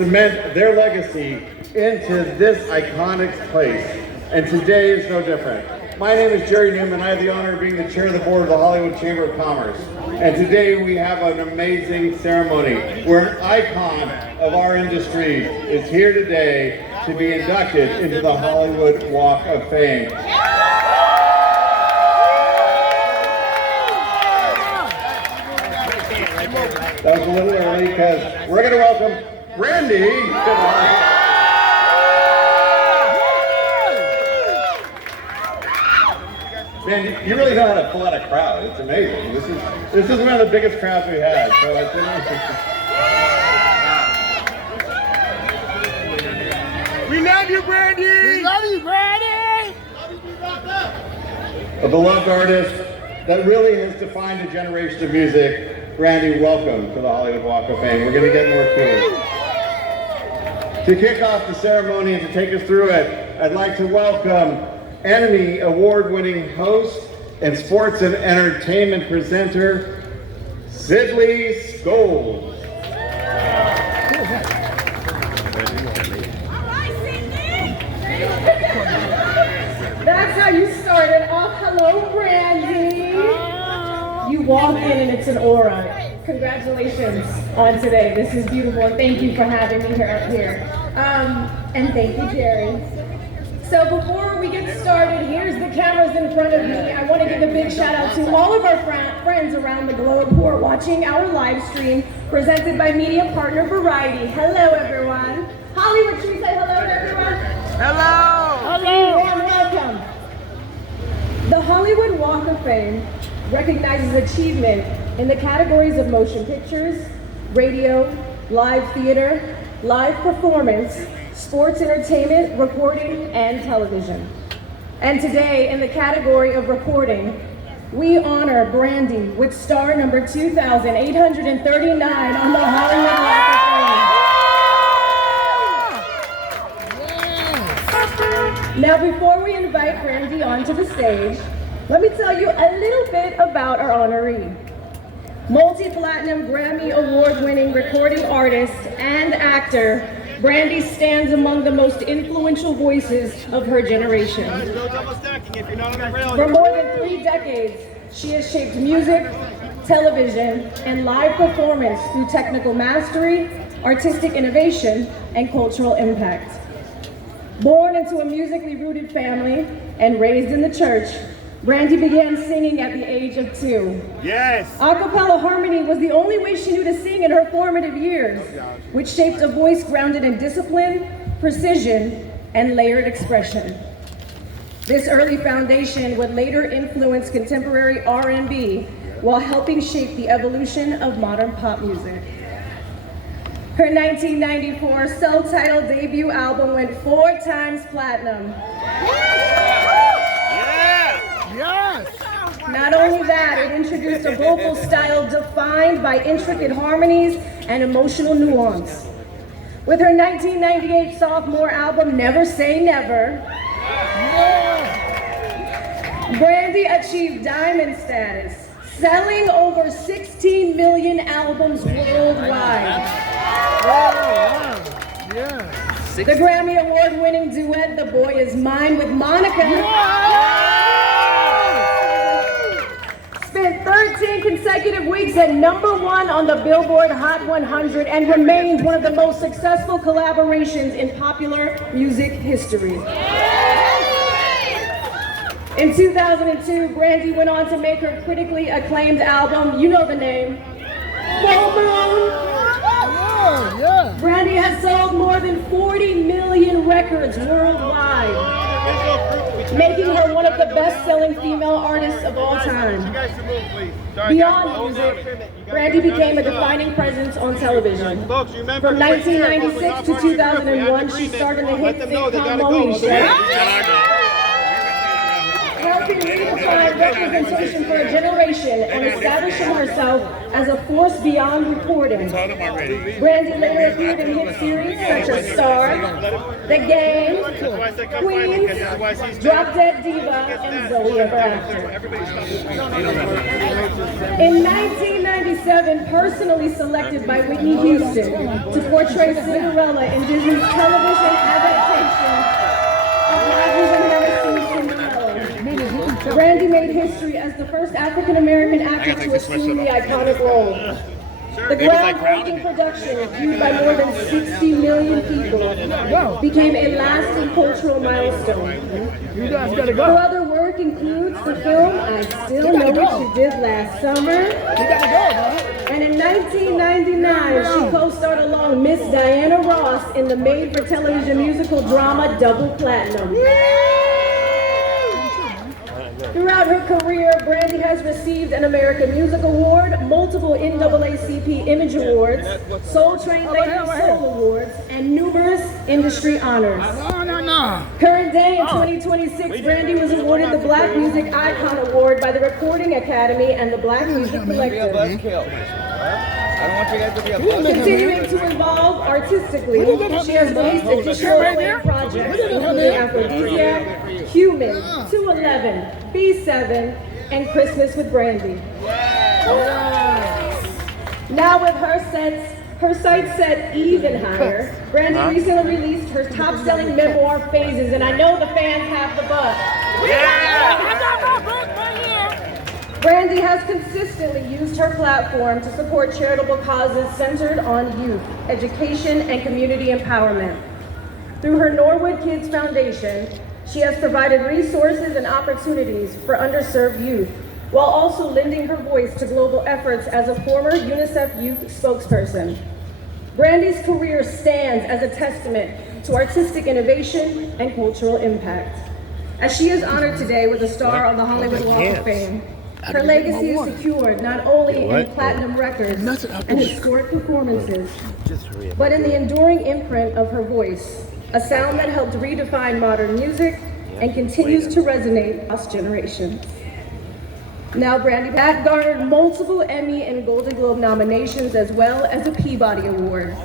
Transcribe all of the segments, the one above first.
cement their legacy into this iconic place, and today is no different. My name is Jerry Newman. I have the honor of being the chair of the board of the Hollywood Chamber of Commerce, and today we have an amazing ceremony where an icon of our industry is here today to be inducted into the Hollywood Walk of Fame. That was a little early because we're going to welcome Brandy. Man, you really know how to pull out a crowd. It's amazing. This is one of the biggest crowds we had. So it's We love you, Brandy. We love you, Brandy. a beloved artist that really has defined a generation of music. Brandy, welcome to the Hollywood Walk of Fame. We're going to get more to it. To kick off the ceremony and to take us through it, I'd like to welcome Emmy Award-winning host and sports and entertainment presenter, Sidley Scholes. That's how you started off. Hello, Brandy. You walk in and it's an aura. Congratulations on today. This is beautiful, and thank you for having me here. And thank you, Jerry. So before we get started, here's the cameras in front of me. I want to give a big shout out to all of our friends around the globe who are watching our live stream presented by media partner Variety. Hello, everyone. Hollywood, should we say hello to everyone? Hello. Hello. Warm welcome. The Hollywood Walk of Fame recognizes achievement in the categories of motion pictures, radio, live theater, live performance, sports entertainment, recording, and television. And today, in the category of recording, we honor Brandy with star number 2,839 on the Hollywood Walk of Fame. Now, before we invite Brandy onto the stage, let me tell you a little bit about our honoree. Multi-platinum Grammy Award-winning recording artist and actor, Brandy stands among the most influential voices of her generation. For more than 3 decades, she has shaped music, television, and live performance through technical mastery, artistic innovation, and cultural impact. Born into a musically rooted family and raised in the church, Brandy began singing at the age of 2. Yes. A cappella harmony was the only way she knew to sing in her formative years, which shaped a voice grounded in discipline, precision, and layered expression. This early foundation would later influence contemporary R&B while helping shape the evolution of modern pop music. Her 1994 self-titled debut album went 4 times platinum. Yes. Not only that, it introduced a vocal style defined by intricate harmonies and emotional nuance. With her 1998 sophomore album, Never Say Never, Brandy achieved diamond status, selling over 16 million albums worldwide. The Grammy Award-winning duet, The Boy Is Mine with Monica, spent 13 consecutive weeks at #1 on the Billboard Hot 100 and remains one of the most successful collaborations in popular music history. In 2002, Brandy went on to make her critically acclaimed album, you know the name, Full Moon. Brandy has sold more than 40 million records worldwide, making her one of the best-selling female artists of all time. Beyond music, Brandy became a defining presence on television. From 1996 to 2001, she starred in the hit sitcom Moesha, helping redefine representation for a generation and establishing herself as a force beyond reporting. Brandy later appeared in hit series such as Star, The Game, Queens, Drop Dead Diva, and Zoe Ever After. In 1990, 1997, personally selected by Whitney Houston to portray Cinderella in Disney's television adaptation of Rodgers and Hammerstein's Cinderella. Brandy made history as the first African-American actor to assume the iconic role. The groundbreaking production, viewed by more than 60 million people, became a lasting cultural milestone. You guys gotta go. Her other work includes the film I Still Know What You Did Last Summer. You gotta go, bro. And in 1999, she co-starred along Miss Diana Ross in the made-for-television musical drama Double Platinum. Throughout her career, Brandy has received an American Music Award, multiple NAACP Image Awards, Soul Train Lady Soul Awards, and numerous industry honors. No. Current day in 2026, Brandy was awarded the Black Music Icon Award by the Recording Academy and the Black Music Collective. Continuing to evolve artistically, she has released additional acclaimed projects, including Aphrodisiac, Human, 211, B7, and Christmas with Brandy. Now with her sights set even higher, Brandy recently released her top-selling memoir, Phases, and I know the fans have the buzz. Brandy has consistently used her platform to support charitable causes centered on youth, education, and community empowerment. Through her Norwood Kids Foundation, she has provided resources and opportunities for underserved youth, while also lending her voice to global efforts as a former UNICEF youth spokesperson. Brandy's career stands as a testament to artistic innovation and cultural impact. As she is honored today with a star on the Hollywood Walk of Fame, her legacy is secured not only in platinum records and historic performances, but in the enduring imprint of her voice, a sound that helped redefine modern music and continues to resonate across generations. Now, Brandy has garnered multiple Emmy and Golden Globe nominations as well as a Peabody Award.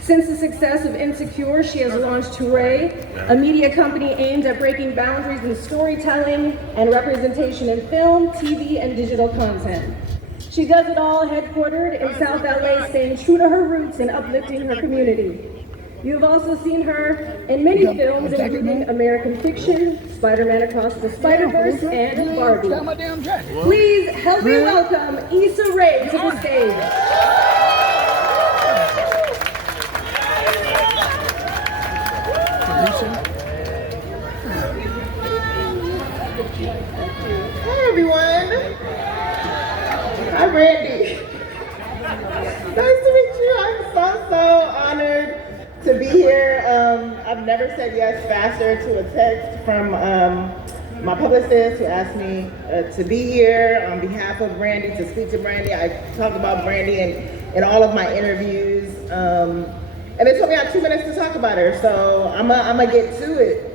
Since the success of Insecure, she has launched Hooray, a media company aimed at breaking boundaries in storytelling and representation in film, TV, and digital content. She does it all headquartered in South LA, staying true to her roots and uplifting her community. You have also seen her in many films, including American Fiction, Spider-Man Across the Spider-Verse, and Barbie. Please help me welcome Issa Rae to the stage. Hi everyone. Hi Brandy. Nice to meet you. I'm so honored to be here. I've never said yes faster to a text from my publicist who asked me to be here on behalf of Brandy, to speak to Brandy. I talk about Brandy in all of my interviews. And they told me I had 2 minutes to talk about her, so I'm gonna get to it.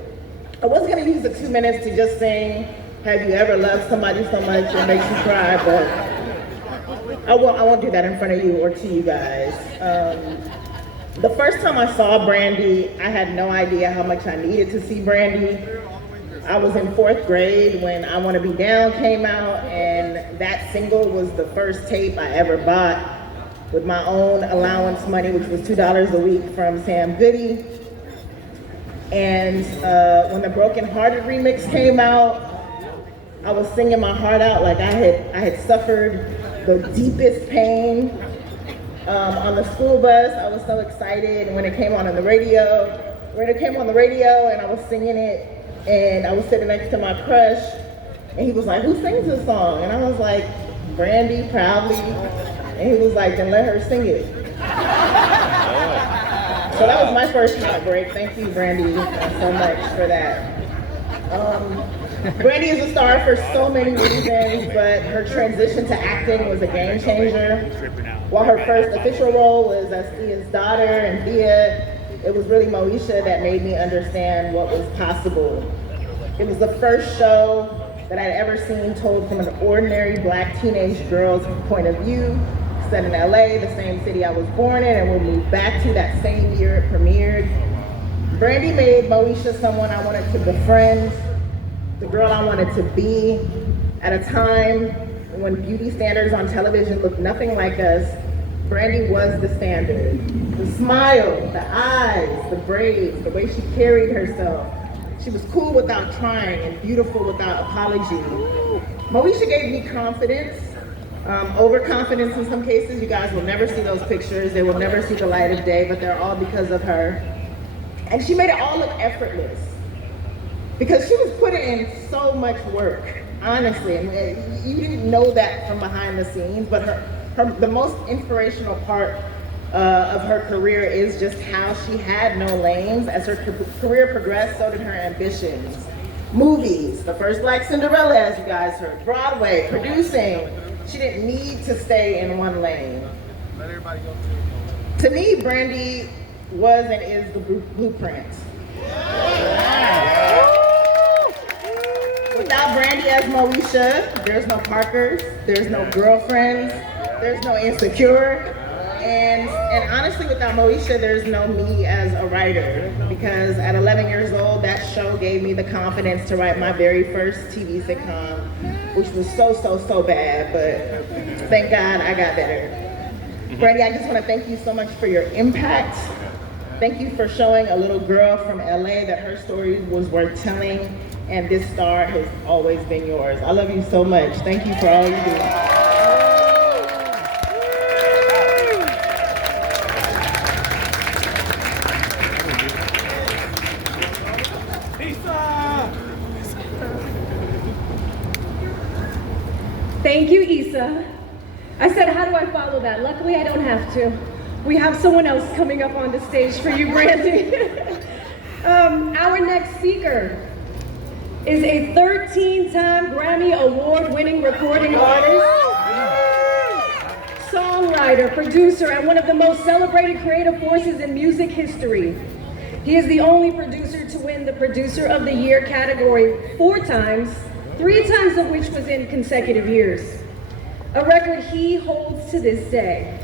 I was gonna use the 2 minutes to just sing, "Have you ever loved somebody so much it makes you cry?" But I won't do that in front of you or to you guys. The first time I saw Brandy, I had no idea how much I needed to see Brandy. I was in 4th grade when I Wanna Be Down came out, and that single was the first tape I ever bought with my own allowance money, which was $2 a week from Sam Goody. And when the Broken Hearted remix came out, I was singing my heart out like I had suffered the deepest pain on the school bus. I was so excited, and when it came on the radio, and I was singing it, and I was sitting next to my crush, and he was like, "Who sings this song?" And I was like, "Brandy, proudly." And he was like, "Then let her sing it." So that was my first heartbreak. Thank you, Brandy, so much for that. Brandy is a star for so many reasons, but her transition to acting was a game changer. While her first official role was as Thea's daughter and Thea, it was really Moesha that made me understand what was possible. It was the first show that I'd ever seen told from an ordinary Black teenage girl's point of view, set in LA, the same city I was born in, and we'll move back to that same year it premiered. Brandy made Moesha someone I wanted to befriend, the girl I wanted to be, at a time when beauty standards on television looked nothing like us, Brandy was the standard. The smile, the eyes, the braids, the way she carried herself. She was cool without trying and beautiful without apology. Moesha gave me confidence, overconfidence in some cases. You guys will never see those pictures. They will never see the light of day, but they're all because of her. And she made it all look effortless because she was putting in so much work, honestly. And you didn't know that from behind the scenes, but the most inspirational part of her career is just how she had no lanes. As her career progressed, so did her ambitions. Movies, the first Black Cinderella, as you guys heard, Broadway, producing. She didn't need to stay in one lane. Let everybody go To me, Brandy was and is the blueprint. Without Brandy as Moesha, there's no Parkers, there's no Girlfriends, there's no Insecure, and honestly, without Moesha, there's no me as a writer, because at 11 years old, that show gave me the confidence to write my very first TV sitcom, which was so bad, but thank God I got better. Brandy, I just want to thank you so much for your impact. Thank you for showing a little girl from LA that her story was worth telling, and this star has always been yours. I love you so much. Thank you for all you do. Thank you, Issa. I said, how do I follow that? Luckily, I don't have to. We have someone else coming up on the stage for you, Brandy. Our next speaker is a 13-time Grammy Award-winning recording artist, songwriter, producer, and one of the most celebrated creative forces in music history. He is the only producer to win the Producer of the Year category 4 times, 3 times of which was in consecutive years, a record he holds to this day.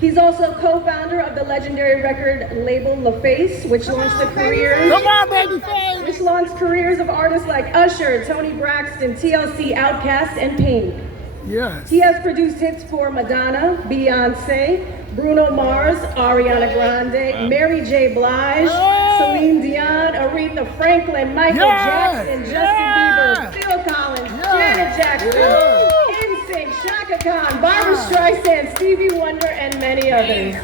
He's also co-founder of the legendary record label LaFace, which launched the careers. Come on, baby face! Which launched careers of artists like Usher, Toni Braxton, TLC, Outkast, and Pink. Yes. He has produced hits for Madonna, Beyonce, Bruno Mars, Ariana Grande, Mary J. Blige, Celine Dion, Aretha Franklin, Michael Jackson, Justin Bieber, Phil Collins, Janet Jackson, NSYNC, Shaka Khan, Barbra Streisand, Stevie Wonder, and many others.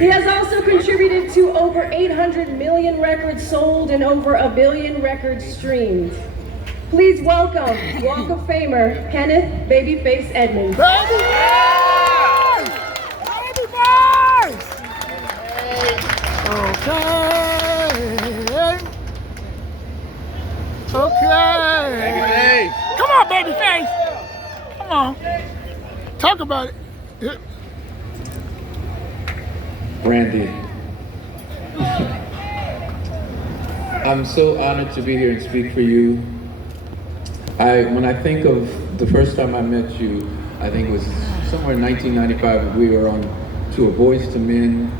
He has also contributed to over 800 million records sold and over 1 billion records streamed. Please welcome Walk of Famer Kenneth Babyface Edmonds. Babyface! Okay. Come on, Babyface. Come on. Talk about it. Brandy, I'm so honored to be here and speak for you. When I think of the first time I met you, I think it was somewhere in 1995. We were on to a Boyz II Men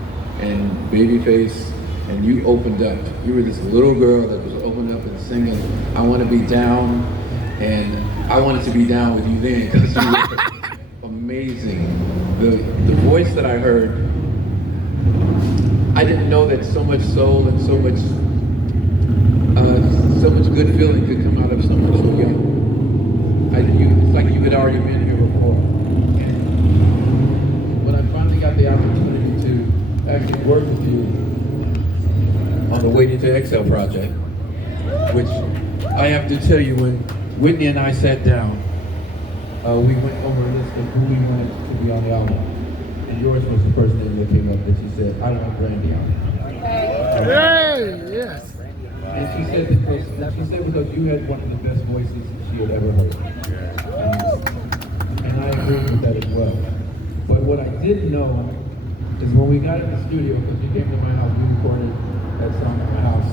and Babyface, and you opened up. You were this little girl that was opening up and singing, "I Want to Be Down," and I wanted to be down with you then because you were amazing. The voice that I heard, I didn't know that so much soul and so much good feeling could come out of someone so young. It's like you had already been here before. And when I finally got the opportunity to actually work with you on the Waiting to Exhale project, which I have to tell you, when Whitney and I sat down, we went over a list of who we wanted to be on the album. And yours was the first name that came up that she said, "I don't know Brandy." Hey, yes. And she said because you had one of the best voices she had ever heard. And I agree with that as well. But what I didn't know is when we got in the studio, because you came to my house, we recorded that song at my house.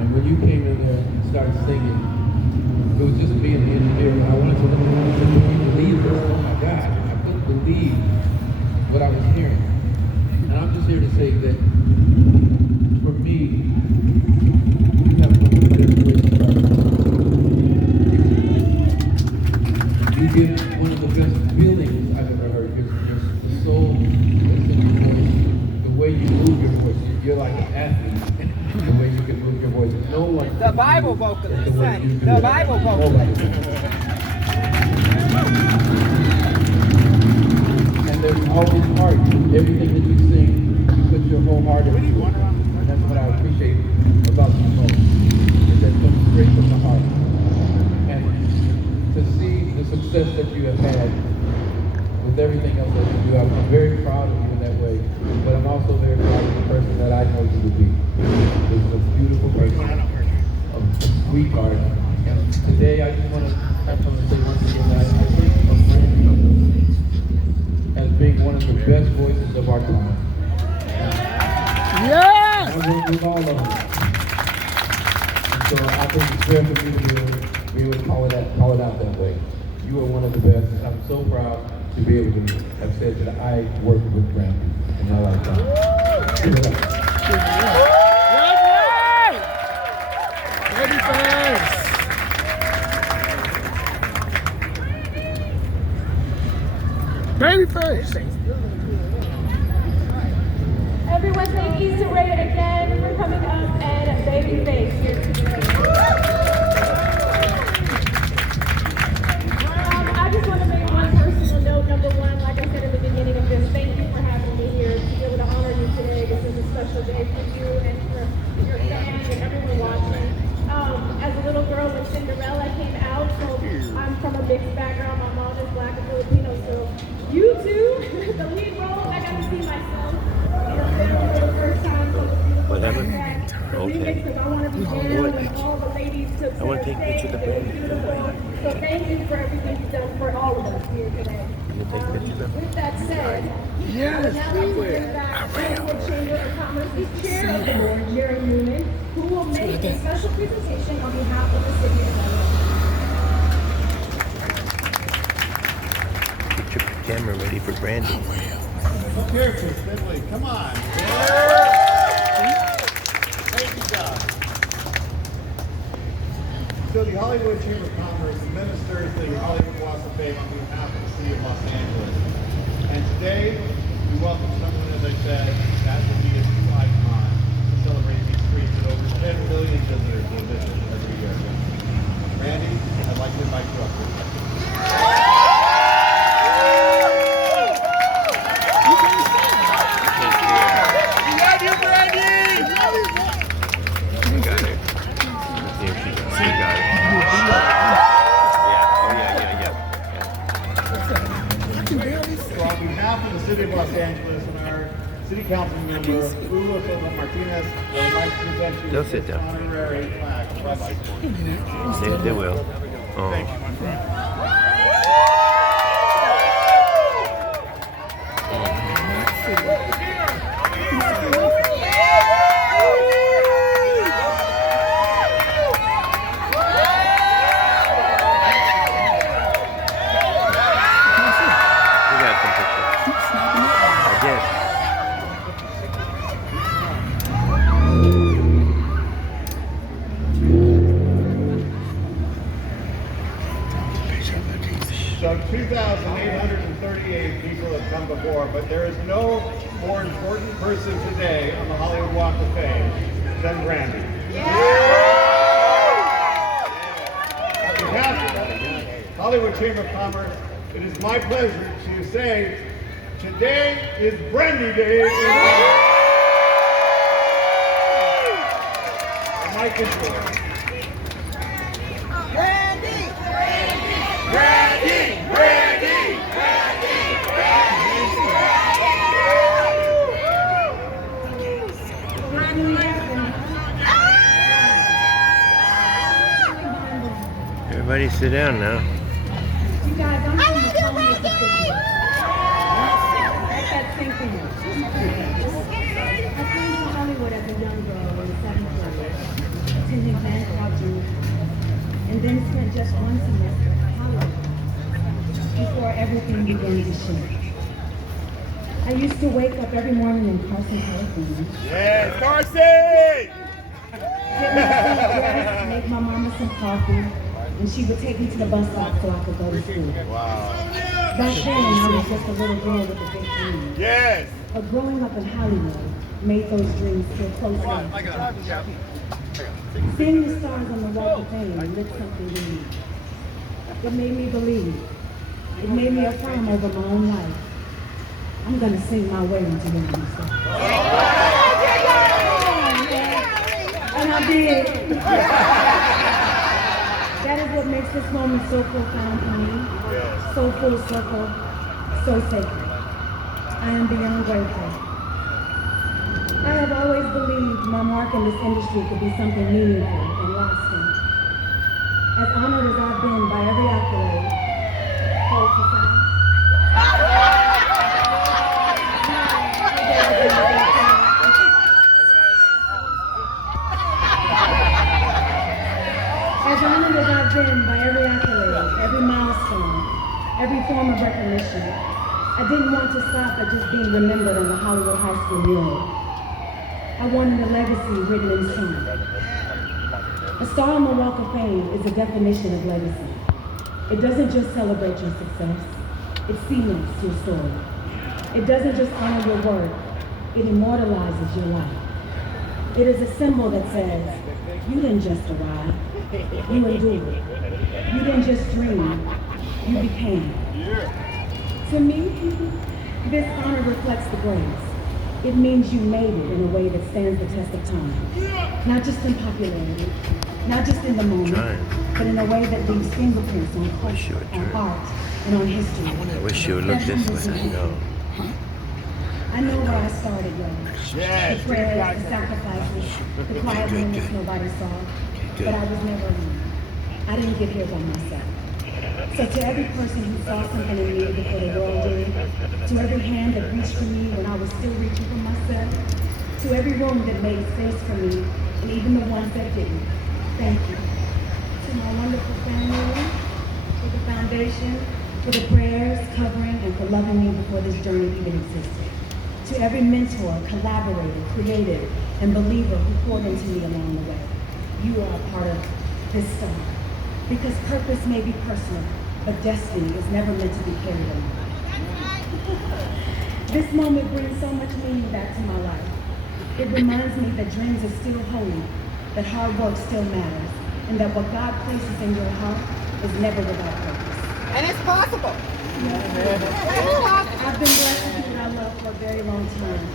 And when you came in there and started singing, it was just me and the engineer, and I wanted to know, can you believe this? Oh my God, I couldn't believe what I was hearing. And I'm just here to say that for me, you have one of the best voices ever. You you're like an athlete. The way you can move your voice. No one. The Bible vocalist. The way you do The it. Bible vocalist. And there's always heart. Everything that you sing, you put your whole heart into it. And that's what I appreciate about you most. Is that it comes straight from the heart. And to see the success that you have had with everything else that you do, I'm very proud of you in that way. But I'm also very proud of the person that I know you to be. This is a beautiful person, a sweetheart. And today I just want to say once again that I think of Brandy as being one of the best voices of our time. Yes! I work with all of them. And so I think it's fair for me to be able to call it out that way. You are one of the best. I'm so proud to be able to have said that I work with Brandy. And I like that. Give it up. Babyface. Everyone say Easter Ray again for coming up and Babyface here today. I just want to make one personal note. Number one, like I said in the beginning of this, thank you for having me here to be able to honor you today. This is a special day for you and for your fans and everyone watching. As a little girl when Cinderella came out, so I'm from a mixed background. My mom is Black and Filipino, so you too, the lead role, I got to see myself in a film for the first time. So whatever. Okay. Because I want to be there when all the ladies took to the stage. It was beautiful. So thank you for everything you've done for all of us here today. With that said, Yes, now let's bring back Hollywood Chamber of Commerce's Chair of the Board, Jerry Newman, who will make a special presentation on behalf of the city of LA. Get your camera ready for Brandy. Look here, Finley. Come on. Thank you, God. So the Hollywood Chamber of Commerce administers the Hollywood Walk of Fame on behalf of the city of Los Angeles. And today, we welcome someone, as I said, that will be a true icon to celebrate these streets that over 10 million visitors will visit every year. Randy, I'd like to invite you up here. City of Los Angeles and our city council member, Lula Silva Martinez, I would like to present you They'll with sit this down. honorary plaque. They will. Oh. Thank you, my friend. So 2,838 people have come before, but there is no more important person today on the Hollywood Walk of Fame than Brandy. On behalf of the Hollywood Chamber of Commerce, it is my pleasure to say, today is Brandy Day. The mic is yours. Everybody sit down now. You guys, I'm going to tell you the city. Let that sink in. I came to Hollywood as a young girl in the 7th grade, attending Vanderbilt University, and then spent just one semester at Hollywood before everything began to shift. I used to wake up every morning in Carson, California. Yes, Carson! Get myself dressed, make my mama some coffee, and she would take me to the bus stop so I could go to school. Wow. Back then, I was just a little girl with a big dream. Yes. But growing up in Hollywood, made those dreams feel closer. Seeing the stars on the Walk of Fame lit something in me. It made me believe. It made me affirm over my own life. I'm gonna sing my way into one of these stars. And I did. That is what makes this moment so profound for me, so full circle, so sacred. I am beyond grateful. I have always believed my mark in this industry could be something meaningful and lasting. As honored as I've been by every accolade, hold for sound. As honored as I've been by every accolade, every milestone, every form of recognition, I didn't want to stop at just being remembered on the Hollywood High School mural. I wanted a legacy written in stone. A star on the Walk of Fame is a definition of legacy. It doesn't just celebrate your success, it cements your story. It doesn't just honor your work, it immortalizes your life. It is a symbol that says, you didn't just arrive, you endured. You didn't just dream, you became. To me, this honor reflects the grace. It means you made it in a way that stands the test of time. Not just in popularity, not just in the moment, but in a way that leaves fingerprints on culture, on art, and on history. I wish you would look this way. No. I know where I started, young. The prayers, the sacrifices, the quiet moments nobody saw. But I was never alone. I didn't get here by myself. So to every person who saw something in me before the world did, to every hand that reached for me when I was still reaching for myself, to every room that made space for me, and even the ones that didn't, thank you. To my wonderful family, for the foundation, for the prayers, covering, and for loving me before this journey even existed. To every mentor, collaborator, creative, and believer who poured into me along the way. You are a part of this story. Because purpose may be personal, but destiny is never meant to be carried alone. This moment brings so much meaning back to my life. It reminds me that dreams are still holy, that hard work still matters, and that what God places in your heart is never without purpose. And it's possible. I've been blessed with people I love for a very long time,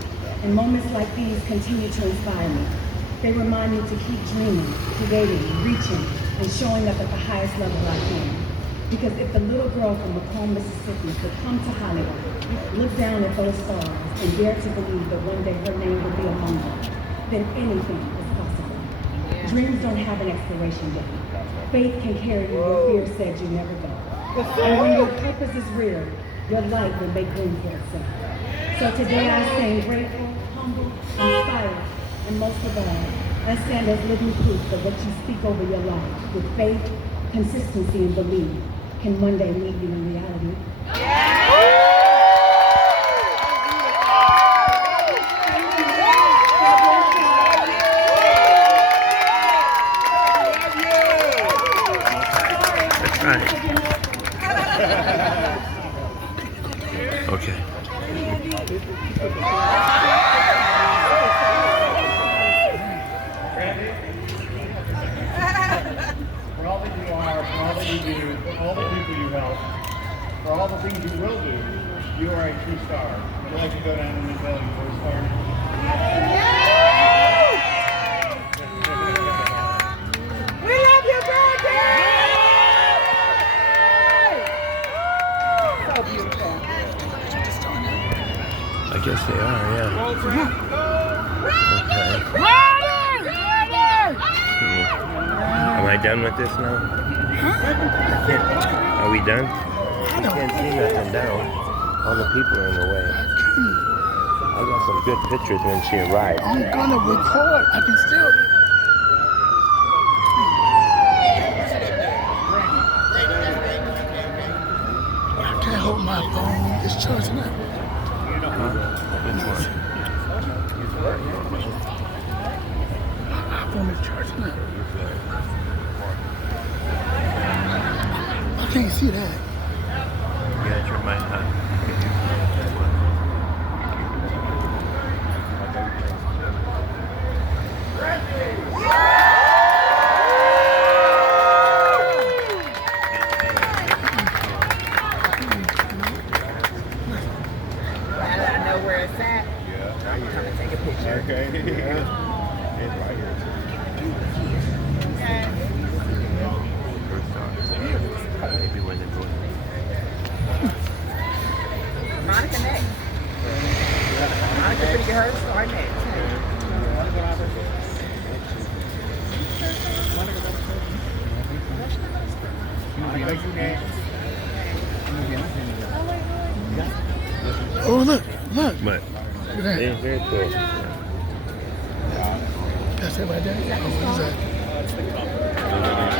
and moments like these continue to inspire me. They remind me to keep dreaming, creating, reaching, and showing up at the highest level I can. Because if the little girl from Macomb, Mississippi could come to Hollywood, look down at those stars, and dare to believe that one day her name would be among them, then anything is possible. Dreams don't have an expiration date. Faith can carry you where fear said you never go. And when your purpose is real, your light will make room for itself. So today I stand grateful, humble, inspired, and most of all, I stand as living proof that what you speak over your life with faith, consistency, and belief can one day meet you in reality. That's right. Okay. Brandy, for all that you are, for all that you do, for all the people you help, for all the things you will do, you are a true star. Would you like to go down and tell you for a star? We love you, Brandy! So beautiful. I guess they are, yeah. Okay. Am I done with this now? Are we done? I can't see nothing down. All the people are in the way. I got some good pictures when she arrived. I'm gonna record. I can still. I can't hold my phone. It's charging up. My phone is charging up. I can't see that. You got your mic on. Okay. It's right here. Maybe where they're going. Monica next. Monica gonna get her start next. Oh, look, look. But Look at that. it's very cool. That's it right there. Oh, what is that?